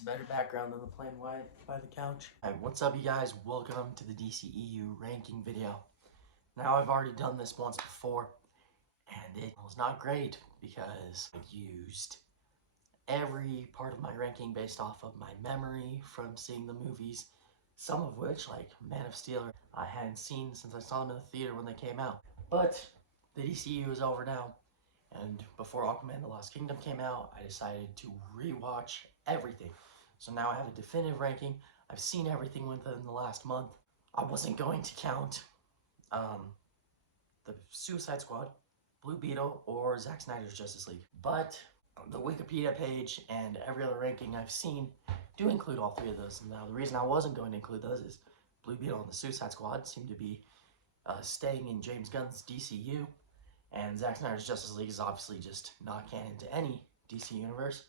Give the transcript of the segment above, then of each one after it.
a better background than the plain white by the couch. Alright, what's up you guys? Welcome to the DCEU ranking video. Now I've already done this once before, and it was not great because I used every part of my ranking based off of my memory from seeing the movies, some of which, like Man of Steel, I hadn't seen since I saw them in the theater when they came out. But the DCEU is over now, and before Aquaman The Lost Kingdom came out, I decided to rewatch everything. So now I have a definitive ranking. I've seen everything within the last month. I wasn't going to count the Suicide Squad, Blue Beetle, or Zack Snyder's Justice League. But the Wikipedia page and every other ranking I've seen do include all three of those. Now the reason I wasn't going to include those is Blue Beetle and the Suicide Squad seem to be staying in James Gunn's DCU, and Zack Snyder's Justice League is obviously just not canon to any DC universe.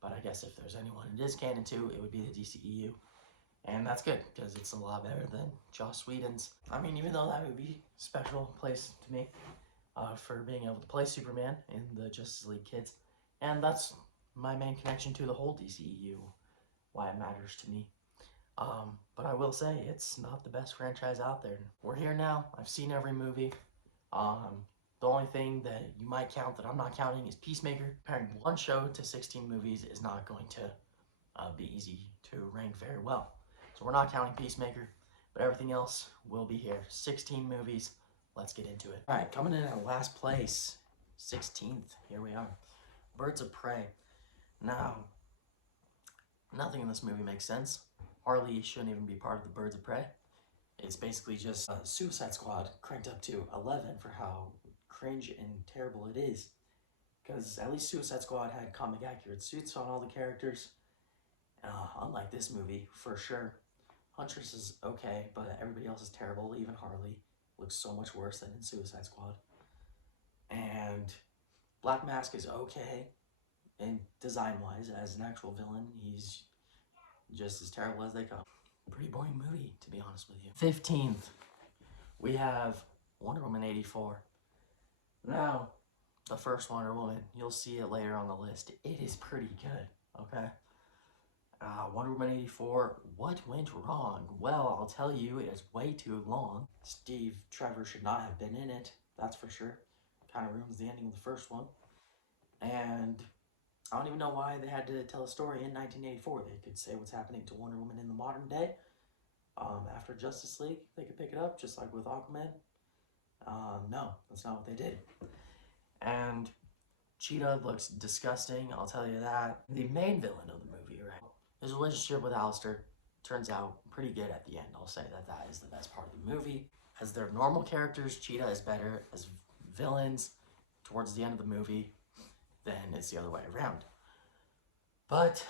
But I guess if there's anyone it is canon to, it would be the DCEU. And that's good, because it's a lot better than Joss Whedon's. I mean, even though that would be a special place to me for being able to play Superman in the Justice League Kids. And that's my main connection to the whole DCEU, why it matters to me. But I will say, it's not the best franchise out there. We're here now. I've seen every movie. The only thing that you might count that I'm not counting is Peacemaker. Comparing one show to 16 movies is not going to be easy to rank very well. So we're not counting Peacemaker, but everything else will be here. 16 movies. Let's get into it. All right, coming in at last place, 16th. Here we are. Birds of Prey. Now, nothing in this movie makes sense. Harley shouldn't even be part of the Birds of Prey. It's basically just Suicide Squad cranked up to 11 for how cringe and terrible it is. Because at least Suicide Squad had comic accurate suits on all the characters. Unlike this movie, for sure. Huntress is okay, but everybody else is terrible. Even Harley looks so much worse than in Suicide Squad. And Black Mask is okay, and design-wise, as an actual villain, he's just as terrible as they come. Pretty boring movie, to be honest with you. 15th, we have Wonder Woman 84. Now, the first Wonder Woman, you'll see it later on the list. It is pretty good, okay? Wonder Woman 84, what went wrong? Well, I'll tell you, it is way too long. Steve Trevor should not have been in it, that's for sure. Kind of ruins the ending of the first one. And I don't even know why they had to tell a story in 1984. They could say what's happening to Wonder Woman in the modern day. After Justice League, they could pick it up, just like with Aquaman. No, that's not what they did. And Cheetah looks disgusting, I'll tell you that. The main villain of the movie, right? His relationship with Alistair turns out pretty good at the end. I'll say that that is the best part of the movie. As their normal characters, Cheetah is better. As villains, towards the end of the movie, then it's the other way around. But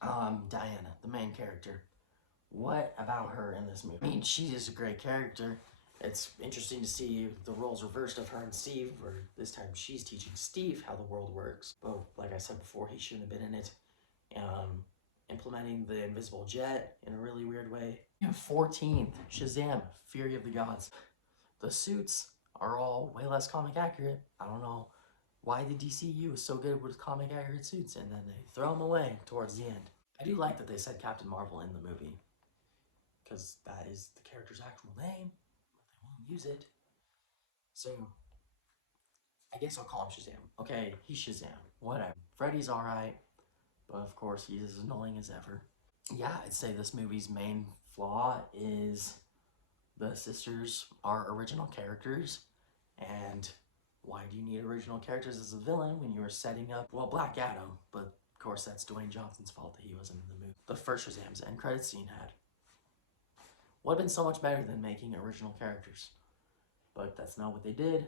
Diana, the main character, what about her in this movie? I mean, she is a great character. It's interesting to see the roles reversed of her and Steve, where this time she's teaching Steve how the world works. But like I said before, he shouldn't have been in it. Implementing the invisible jet in a really weird way. 14th, Shazam, Fury of the Gods. The suits are all way less comic accurate. I don't know why the DCU is so good with comic accurate suits, and then they throw them away towards the end. I do like that they said Captain Marvel in the movie, because that is the character's actual name, but they won't use it. So, I guess I'll call him Shazam. Okay, he's Shazam. Whatever. Freddy's alright, but of course he's as annoying as ever. Yeah, I'd say this movie's main flaw is the sisters are original characters, and why do you need original characters as a villain when you were setting up, well, Black Adam, but of course that's Dwayne Johnson's fault that he wasn't in the movie. The first Shazam's end credits scene had. Would have been so much better than making original characters, but that's not what they did,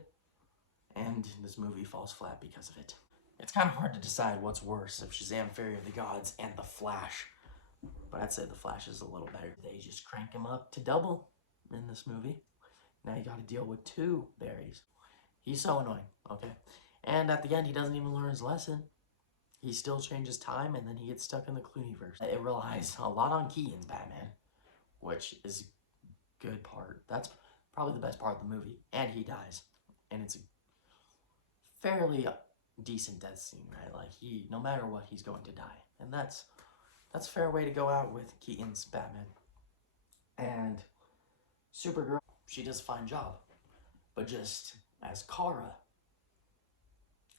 and this movie falls flat because of it. It's kind of hard to decide what's worse of Shazam, Fury of the Gods, and The Flash, but I'd say The Flash is a little better. They just crank him up to double in this movie. Now you gotta deal with two Barrys. He's so annoying, okay? And at the end, he doesn't even learn his lesson. He still changes time, and then he gets stuck in the Clooneyverse. It relies a lot on Keaton's Batman, which is a good part. That's probably the best part of the movie. And he dies. And it's a fairly decent death scene, right? Like, no matter what, he's going to die. And that's That's a fair way to go out with Keaton's Batman. And Supergirl, she does a fine job. But just as Kara,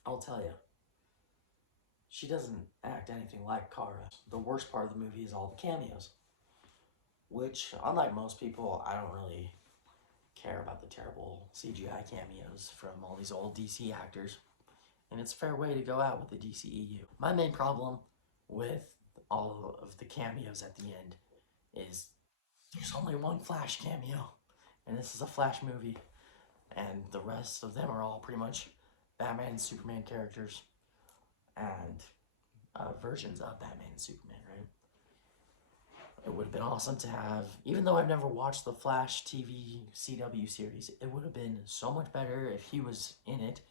I'll tell you, she doesn't act anything like Kara. The worst part of the movie is all the cameos, which, unlike most people, I don't really care about the terrible CGI cameos from all these old DC actors. And it's a fair way to go out with the DCEU. My main problem with all of the cameos at the end is there's only one Flash cameo, and this is a Flash movie, and the rest of them are all pretty much Batman and Superman characters and versions of Batman and Superman, right? It would have been awesome to have, even though I've never watched the Flash TV CW series, it would have been so much better if he was in it.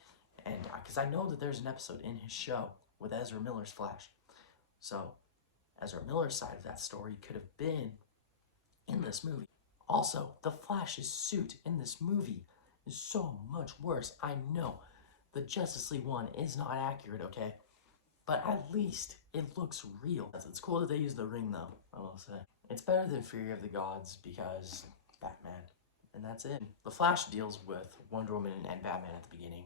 And because I know that there's an episode in his show with Ezra Miller's Flash. So Ezra Miller's side of that story could have been in this movie. Also, the Flash's suit in this movie is so much worse. I know the Justice League one is not accurate, okay? But at least it looks real. It's cool that they use the ring, though, I will say. It's better than Fury of the Gods because Batman. And that's it. The Flash deals with Wonder Woman and Batman at the beginning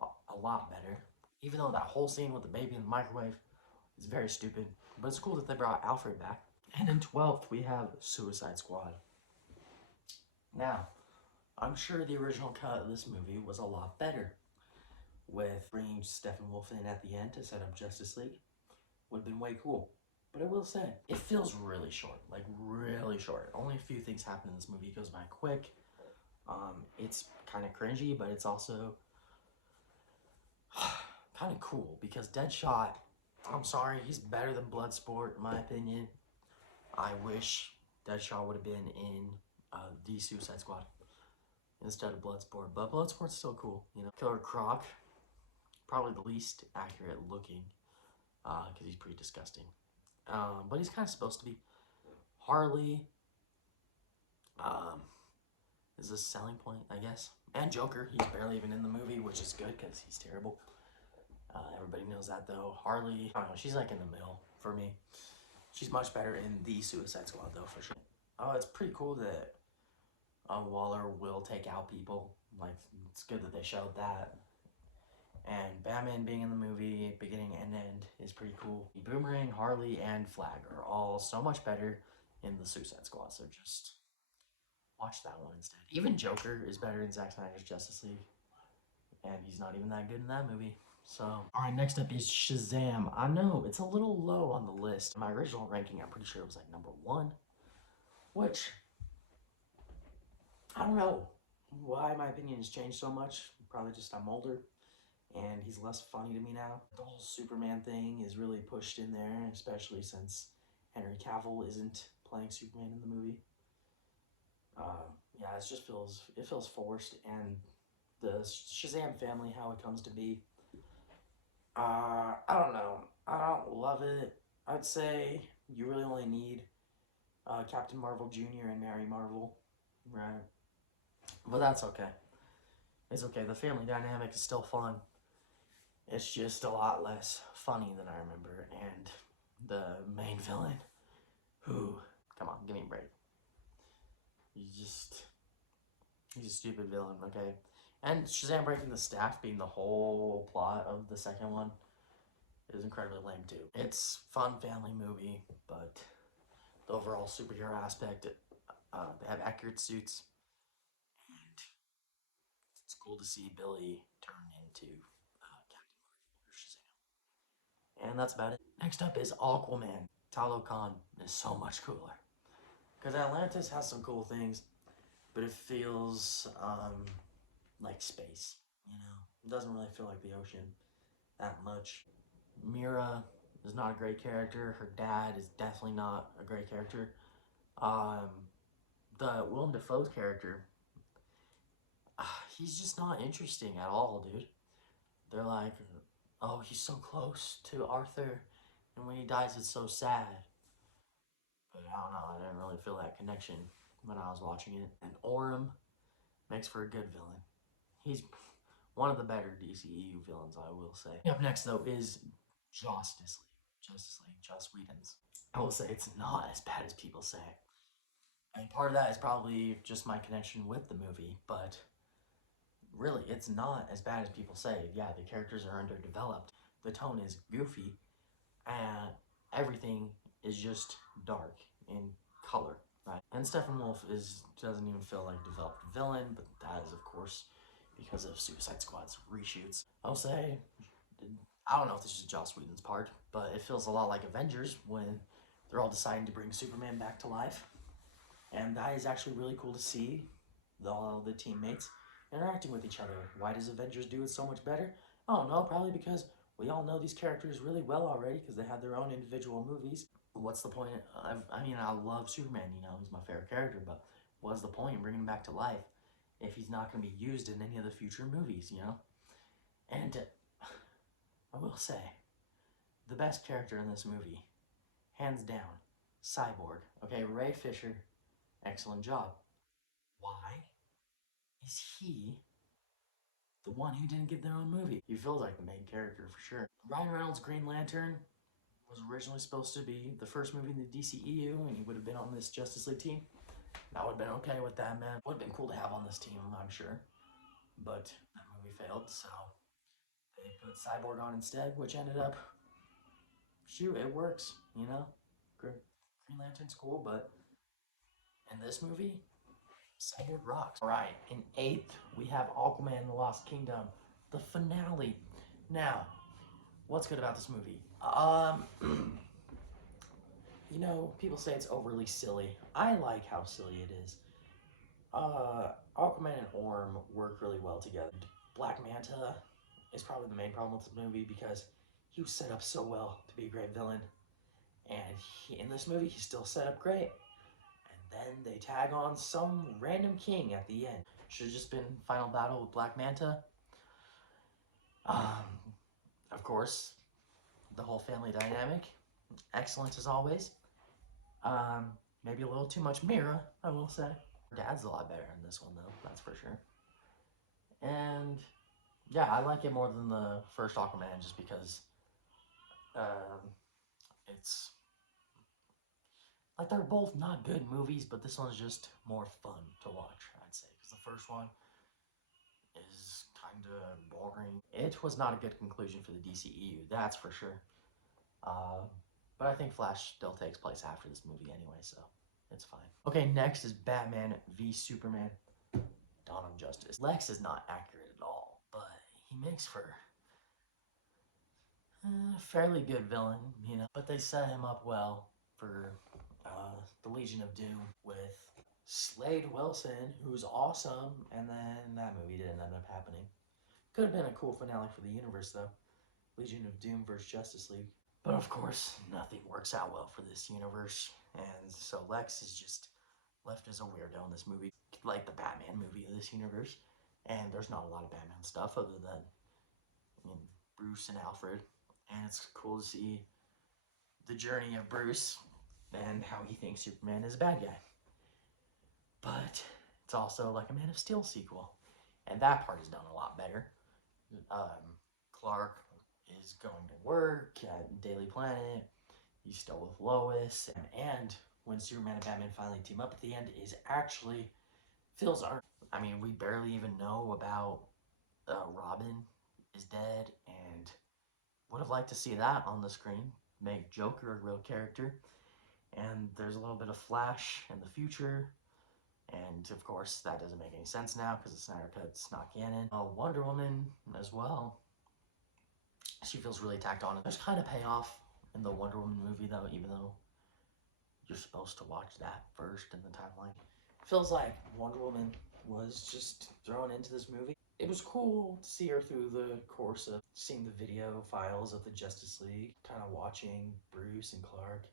a lot better. Even though that whole scene with the baby in the microwave is very stupid. But it's cool that they brought Alfred back. And in 12th, we have Suicide Squad. Now, I'm sure the original cut of this movie was a lot better. With bringing Steppenwolf in at the end to set up Justice League would have been way cool. But I will say, it feels really short, like really short. Only a few things happen in this movie. It goes by quick. It's kind of cringy, but it's also kind of cool because Deadshot, I'm sorry, he's better than Bloodsport in my opinion. I wish Deadshot would have been in the Suicide Squad instead of Bloodsport, but Bloodsport's still cool, you know. Killer Croc, probably the least accurate looking, because he's pretty disgusting. But he's kind of supposed to be. Harley is a selling point, I guess. And Joker, he's barely even in the movie, which is good because he's terrible. Everybody knows that though. Harley, I don't know, she's like in the middle for me. She's much better in the Suicide Squad though, for sure. Oh, it's pretty cool that Waller will take out people. Like, it's good that they showed that. And Batman being in the movie, beginning and end, is pretty cool. Boomerang, Harley, and Flag are all so much better in the Suicide Squad, so just watch that one instead. Even Joker is better in Zack Snyder's Justice League, and he's not even that good in that movie. So, alright, next up is Shazam. I know, it's a little low on the list. My original ranking, I'm pretty sure it was like number 1, which, I don't know why my opinion has changed so much. Probably just I'm older and he's less funny to me now. The whole Superman thing is really pushed in there, especially since Henry Cavill isn't playing Superman in the movie. Yeah, it just feels forced, and the Shazam family, how it comes to be, I don't know. I don't love it. I'd say you really only need Captain Marvel Jr. and Mary Marvel, right? But that's okay. It's okay. The family dynamic is still fun. It's just a lot less funny than I remember. And the main villain, who, come on, give me a break. He's a stupid villain, okay? And Shazam breaking the staff being the whole plot of the second one is incredibly lame too. It's fun family movie, but the overall superhero aspect, they have accurate suits, and it's cool to see Billy turn into Captain Marvel or Shazam. And that's about it. Next up is Aquaman. Talo Khan is so much cooler. Because Atlantis has some cool things, but it feels like space, you know? It doesn't really feel like the ocean that much. Mira is not a great character. Her dad is definitely not a great character. The Willem Dafoe's character, he's just not interesting at all, dude. They're like, oh, he's so close to Arthur, and when he dies, it's so sad. But I don't know, I didn't really feel that connection when I was watching it. And Orem makes for a good villain. He's one of the better DCEU villains, I will say. Up next, though, is Justice League. Joss Whedon's. I will say it's not as bad as people say. And part of that is probably just my connection with the movie, but really, it's not as bad as people say. Yeah, the characters are underdeveloped, the tone is goofy, and everything is just dark in color, right? And Steppenwolf doesn't even feel like a developed villain, but that is of course because of Suicide Squad's reshoots. I'll say I don't know if this is Joss Whedon's part, but it feels a lot like Avengers when they're all deciding to bring Superman back to life. And that is actually really cool to see all the teammates interacting with each other. Why does Avengers do it so much better? I don't know, probably because we all know these characters really well already because they have their own individual movies. What's the point? I mean, I love Superman, he's my favorite character, but what's the point in bringing him back to life if he's not going to be used in any of the future movies? And I will say, the best character in this movie, hands down, Cyborg. Okay, Ray Fisher, excellent job. Why is he the one who didn't get their own movie? He feels like the main character for sure. Ryan Reynolds' Green Lantern was originally supposed to be the first movie in the DCEU, and he would have been on this Justice League team. I would have been okay with that, man. Would have been cool to have on this team, I'm sure. But that movie failed, so they put Cyborg on instead, which ended up, shoot, it works. Green Lantern's cool, but in this movie, Cyborg rocks. All right, in eighth, we have Aquaman and the Lost Kingdom, the finale. Now, what's good about this movie? People say it's overly silly. I like how silly it is. Aquaman and Orm work really well together. Black Manta is probably the main problem with the movie because he was set up so well to be a great villain, and in this movie he's still set up great. And then they tag on some random king at the end. Should have just been final battle with Black Manta. Um, of course, the whole family dynamic, excellent as always. Um, Maybe a little too much Mira, I will say. Her dad's a lot better in this one though, that's for sure. And yeah, I like it more than the first Aquaman just because um, it's like they're both not good movies, but this one's just more fun to watch, I'd say, because the first one is kind of boring. It was not a good conclusion for the DCEU, that's for sure. Uh, but I think Flash still takes place after this movie anyway, so it's fine. Okay, next is Batman v Superman: Dawn of Justice. Lex is not accurate at all, but he makes for a fairly good villain. But they set him up well for the Legion of Doom with Slade Wilson, who's awesome, and then that movie didn't end up happening. Could have been a cool finale for the universe, though. Legion of Doom versus Justice League. But of course, nothing works out well for this universe, and so Lex is just left as a weirdo in this movie, like the Batman movie of this universe. And there's not a lot of Batman stuff other than Bruce and Alfred, and it's cool to see the journey of Bruce and how he thinks Superman is a bad guy. But it's also like a Man of Steel sequel, and that part is done a lot better. Clark is going to work at Daily Planet. He's still with Lois, and when Superman and Batman finally team up at the end, is actually Phil's art. I mean, we barely even know about Robin is dead, and would have liked to see that on the screen. Make Joker a real character, and there's a little bit of Flash in the future. And of course, that doesn't make any sense now because the Snyder Cut's not canon. Wonder Woman as well. She feels really tacked on. There's kind of payoff in the Wonder Woman movie though, even though you're supposed to watch that first in the timeline. Feels like Wonder Woman was just thrown into this movie. It was cool to see her through the course of seeing the video files of the Justice League, kind of watching Bruce and Clark.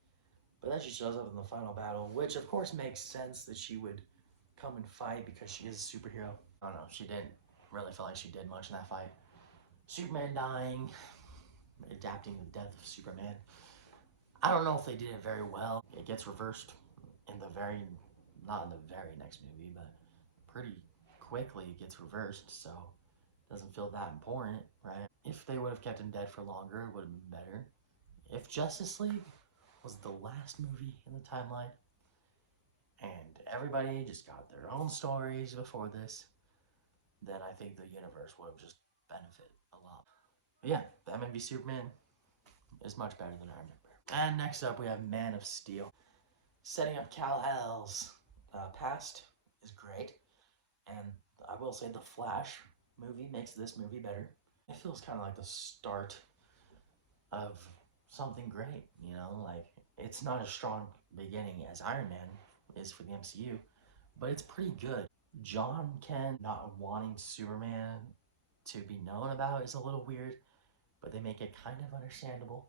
But then she shows up in the final battle, which of course makes sense that she would come and fight because she is a superhero. I don't know, she didn't really feel like she did much in that fight. Superman dying, adapting the death of Superman. I don't know if they did it very well. It gets reversed in the not in the very next movie, but pretty quickly it gets reversed, so it doesn't feel that important, right? If they would have kept him dead for longer, it would have been better. If Justice League was the last movie in the timeline, and everybody just got their own stories before this, then I think the universe would have just benefited a lot. But yeah, Batman v Superman is much better than I remember. And next up, we have Man of Steel. Setting up Kal-El's past is great, and I will say the Flash movie makes this movie better. It feels kind of like the start of something great, you know, like it's not as strong beginning as Iron Man is for the MCU, but it's pretty good. John Kent not wanting Superman to be known about is a little weird, but they make it kind of understandable.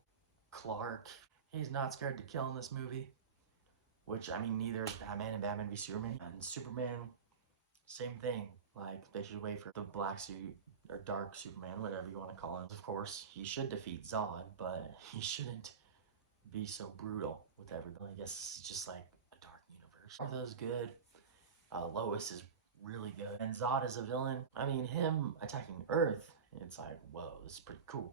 Clark, he's not scared to kill in this movie, which I mean, neither is Batman and Batman v Superman. And Superman, same thing. Like, they should wait for the black suit or dark Superman, whatever you want to call him. Of course, he should defeat Zod, but he shouldn't be so brutal with everybody. I guess it's just like a dark universe. Martha's good. Lois is really good. And Zod is a villain. I mean, him attacking Earth, it's like, whoa, this is pretty cool.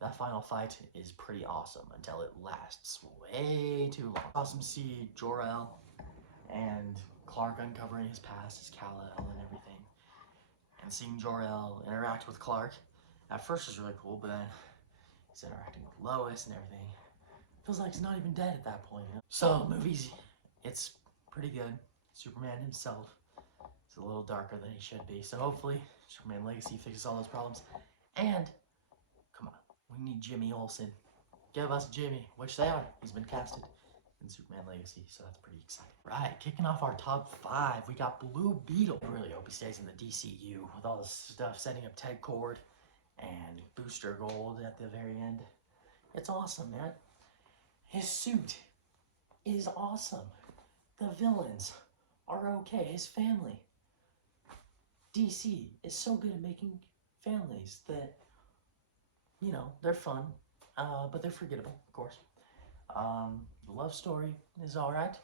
That final fight is pretty awesome until it lasts way too long. Awesome to see Jor-El and Clark uncovering his past as Kal-El and everything. And seeing Jor-El interact with Clark at first is really cool, but then he's interacting with Lois and everything. Feels like he's not even dead at that point. You know? So, movies, it's pretty good. Superman himself is a little darker than he should be. So hopefully, Superman Legacy fixes all those problems. And, come on, we need Jimmy Olsen. Give us Jimmy, which they are. He's been casted in Superman Legacy, so that's pretty exciting. Right, kicking off our top 5, we got Blue Beetle. I really hope he stays in the DCEU with all this stuff, setting up Ted Cord and Booster Gold at the very end. It's awesome, man. His suit is awesome. The villains are okay. His family. DC is so good at making families that, you know, they're fun, but they're forgettable, of course. The love story is alright.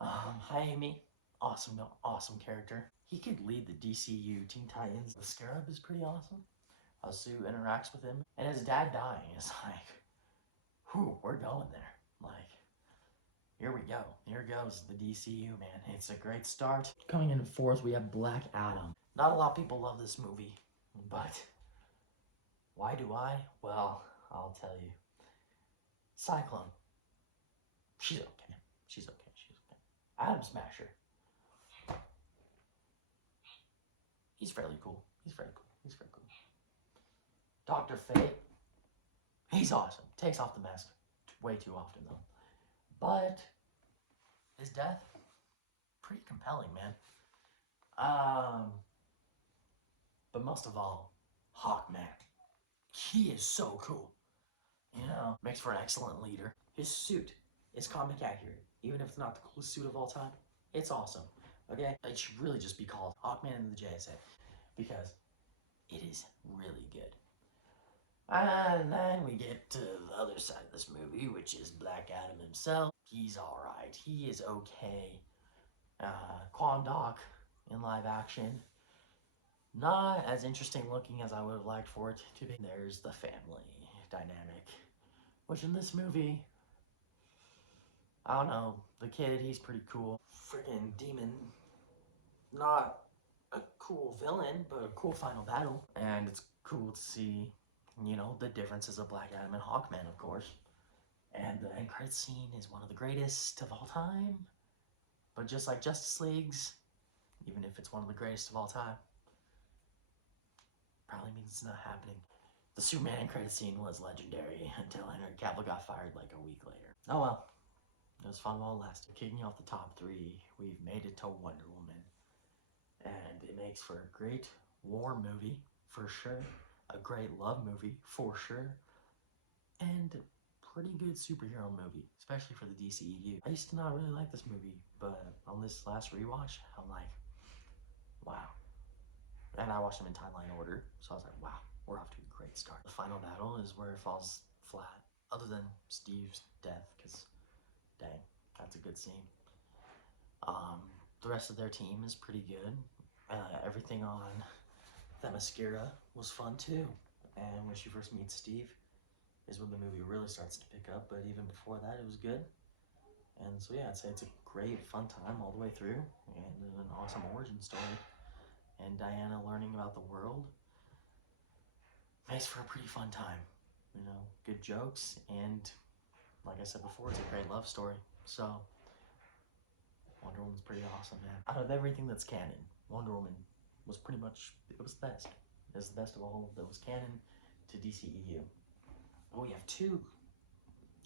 Hi, Amy. Awesome, awesome character. He could lead the DCU Teen Titans. The Scarab is pretty awesome. Sue interacts with him. And his dad dying is like, whew, we're going there. Like, here we go. Here goes the DCU, man. It's a great start. Coming in 4th, we have Black Adam. Not a lot of people love this movie, but why do I? Well, I'll tell you. Cyclone. She's okay. She's okay. She's okay. Atom Smasher. He's fairly cool. He's very cool. He's very cool. Dr. Fate. He's awesome. Takes off the mask way too often, though. But his death, pretty compelling, man. But most of all, Hawkman. He is so cool. You know, makes for an excellent leader. His suit is comic accurate, even if it's not the coolest suit of all time. It's awesome. Okay, it should really just be called Hawkman and the JSA because it is really good. And then we get to the other side of this movie, which is Black Adam himself. He's alright. He is okay. Quandok in live action. Not as interesting looking as I would have liked for it to be. There's the family dynamic, which in this movie, I don't know, the kid, he's pretty cool. Freaking demon. Not a cool villain, but a cool final battle. And it's cool to see, you know, the differences of Black Adam and Hawkman, of course. And the end credits scene is one of the greatest of all time. But just like Justice League's, even if it's one of the greatest of all time, probably means it's not happening. The Superman end credits scene was legendary until Henry Cavill got fired like a week later. Oh well. It was fun while it lasted. Kicking off the top 3, we've made it to Wonder Woman. And it makes for a great war movie, for sure. A great love movie, for sure. And a pretty good superhero movie, especially for the DCEU. I used to not really like this movie, but on this last rewatch, I'm like, wow. And I watched them in timeline order, so I was like, wow, we're off to a great start. The final battle is where it falls flat, other than Steve's death, because dang, that's a good scene. The rest of their team is pretty good. Everything on Themyscira was fun too. And when she first meets Steve, is when the movie really starts to pick up, but even before that, it was good. And so yeah, I'd say it's a great, fun time all the way through, and an awesome origin story. And Diana learning about the world makes for a pretty fun time. You know, good jokes, and like I said before, it's a great love story. So Wonder Woman's pretty awesome, man. Out of everything that's canon, Wonder Woman was pretty much, it was the best. It was the best of all that was canon to DCEU. Oh, we have two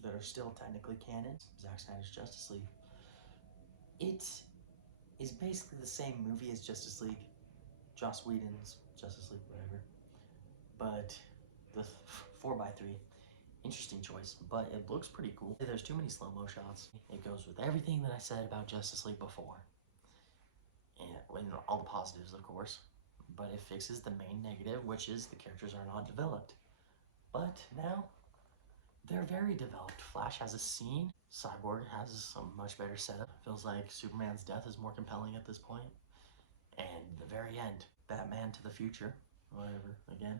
that are still technically canon. Zack Snyder's Justice League. It is basically the same movie as Justice League, Joss Whedon's Justice League, whatever. But the 4x3, interesting choice, but it looks pretty cool. There's too many slow-mo shots. It goes with everything that I said about Justice League before. And all the positives, of course. But it fixes the main negative, which is the characters are not developed. But now, they're very developed. Flash has a scene. Cyborg has a much better setup. Feels like Superman's death is more compelling at this point. And the very end, Batman to the future, whatever, again.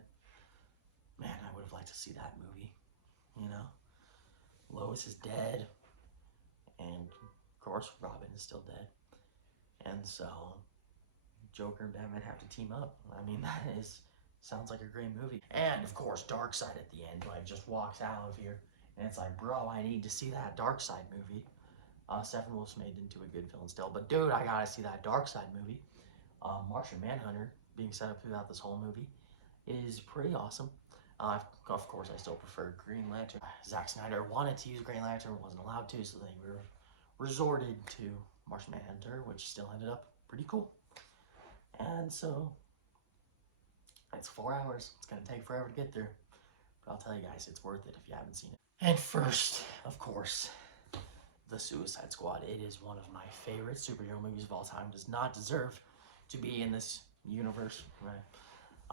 Man, I would have liked to see that movie, you know? Lois is dead, and of course Robin is still dead. And so Joker and Batman have to team up. I mean, sounds like a great movie. And of course, Darkseid at the end, like, just walks out of here, and it's like, bro, I need to see that Darkseid movie. Steppenwolf's made into a good villain still, but dude, I gotta see that Darkseid movie. Martian Manhunter being set up throughout this whole movie is pretty awesome. Of course, I still prefer Green Lantern. Zack Snyder wanted to use Green Lantern, wasn't allowed to, so they resorted to Martian Manhunter, which still ended up pretty cool. And so, it's 4 hours. It's gonna take forever to get through. But I'll tell you guys, it's worth it if you haven't seen it. And first, of course, The Suicide Squad. It is one of my favorite superhero movies of all time. Does not deserve to be in this universe, right?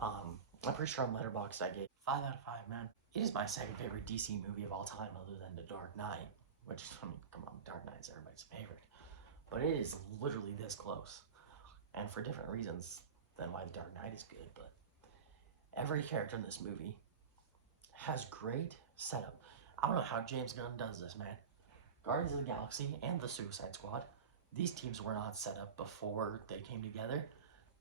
I'm pretty sure on Letterboxd I gave 5 out of 5, man. It is my second favorite DC movie of all time, other than The Dark Knight, which, I mean, come on, Dark Knight's everybody's favorite. But it is literally this close, and for different reasons than why The Dark Knight is good, but every character in this movie has great setup. I don't know how James Gunn does this, man. Guardians of the Galaxy and The Suicide Squad, these teams were not set up before they came together,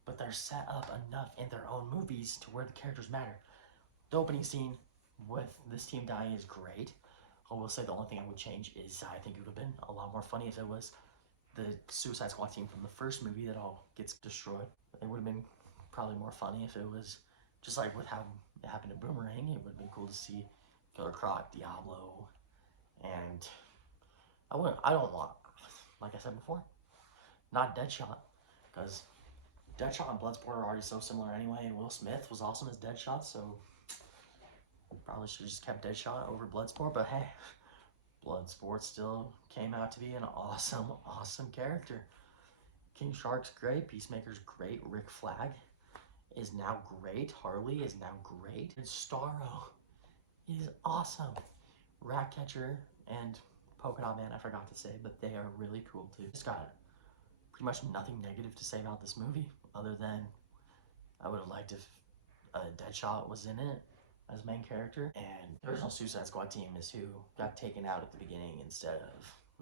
but they're set up enough in their own movies to where the characters matter. The opening scene with this team dying is great. I will say the only thing I would change is I think it would have been a lot more funny if it was the Suicide Squad team from the first movie that all gets destroyed. It would have been probably more funny if it was just like with how it happened to Boomerang. It would have been cool to see Killer Croc, Diablo, and I don't want, like I said before, not Deadshot, because Deadshot and Bloodsport are already so similar anyway, and Will Smith was awesome as Deadshot, so probably should have just kept Deadshot over Bloodsport, but hey, Bloodsport still came out to be an awesome, awesome character. King Shark's great, Peacemaker's great, Rick Flag is now great, Harley is now great, and Starro is awesome. Ratcatcher and Polka Dot Man, I forgot to say, but they are really cool too. Just got pretty much nothing negative to say about this movie, other than I would have liked if Deadshot was in it as main character, and the original Suicide Squad team is who got taken out at the beginning instead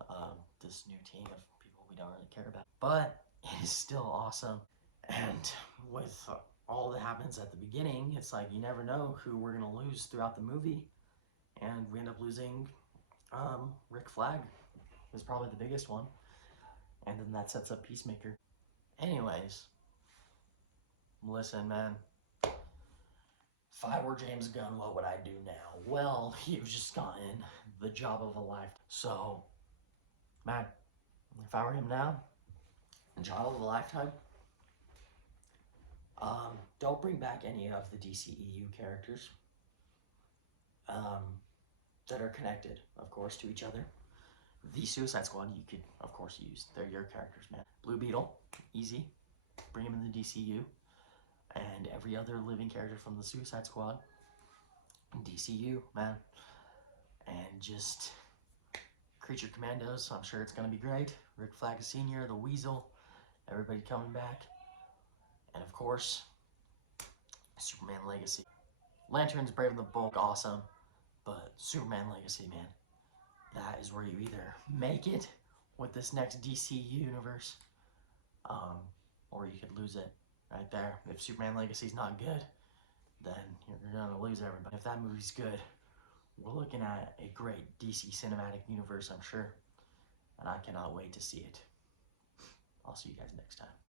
of this new team of people we don't really care about. But it is still awesome, and with all that happens at the beginning, it's like you never know who we're gonna lose throughout the movie, and we end up losing Rick Flag is probably the biggest one, and then that sets up Peacemaker. Anyways, listen, man. If I were James Gunn, what would I do now? Well, you've just gotten the job of a life. So, man, if I were him now, job of a lifetime, don't bring back any of the DCEU characters that are connected, of course, to each other. The Suicide Squad, you could, of course, use. They're your characters, man. Blue Beetle, easy. Bring him in the DCU. And every other living character from the Suicide Squad, DCU, man. And just Creature Commandos, I'm sure it's going to be great. Rick Flag Sr., the Weasel, everybody coming back. And of course, Superman Legacy. Lanterns, Brave and the Bold, awesome. But Superman Legacy, man, that is where you either make it with this next DCEU universe, or you could lose it right there. If Superman Legacy's not good, then you're gonna lose everybody. If that movie's good, we're looking at a great DC cinematic universe, I'm sure, and I cannot wait to see it. I'll see you guys next time.